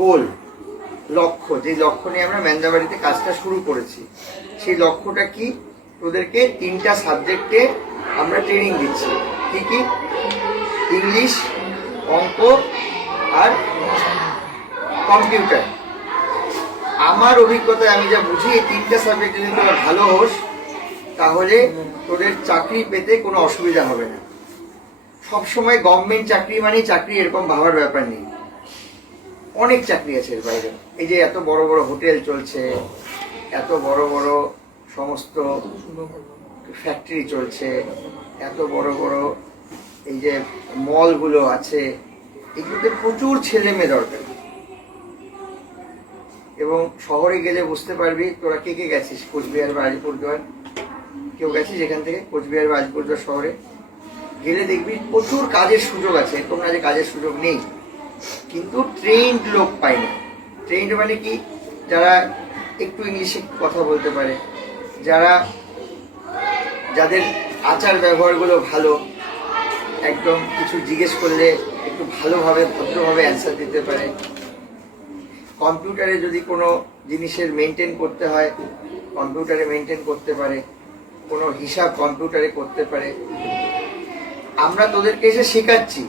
গোল, লক্ষ্য, যে লক্ষ্য নিয়ে আমরা ম্যান্দাবাড়িতে কাজটা শুরু করেছি, সেই লক্ষ্যটা কি? তোদেরকে 3টা সাবজেক্টে আমরা ট্রেনিং দিচ্ছি। কি কি? ইংলিশ, অঙ্ক আর কম্পিউটার। আমার অভিজ্ঞতায় আমি যা বুঝি, এই 3টা সাবজেক্ট যদি তোরা ভালো হোস তাহলে তোদের চাকরি পেতে কোনো অসুবিধা হবে না। সবসময় গভর্নমেন্ট চাকরি মানেই চাকরি এরকম ভাবার ব্যাপার নেই, অনেক চাকরি আছে এর বাইরে। এই যে এত বড় বড় হোটেল চলছে, এত বড় বড় সমস্ত ফ্যাক্টরি চলছে, এত বড় বড় এই যে মলগুলো আছে, এগুলোতে প্রচুর ছেলে মেয়ে দরকার। এবং শহরে গেলে বুঝতে পারবি, তোরা কে কে গেছিস কোচবিহার বা আলিপুরদুয়ার? কেউ গেছিস এখান থেকে কোচবিহার বা আলিপুরদুয়ার শহরে? গেলে দেখবি প্রচুর কাজের সুযোগ আছে, এরকম না যে কাজের সুযোগ নেই, কিন্তু ট্রেন্ড লোক পাই না। ট্রেন্ড মানে কি? যারা একটু ইংলিশে কথা বলতে পারে, যাদের আচার ব্যবহারগুলো ভালো, একদম কিছু জিজ্ঞেস করলে একটু ভালোভাবে ভদ্রভাবে অ্যান্সার দিতে পারে। কম্পিউটারে যদি কোনো জিনিসের মেনটেন করতে হয়, কম্পিউটারে মেনটেন করতে পারে, কোনো হিসাব কম্পিউটারে করতে পারে। আমরা তোদেরকে এসে শেখাচ্ছি,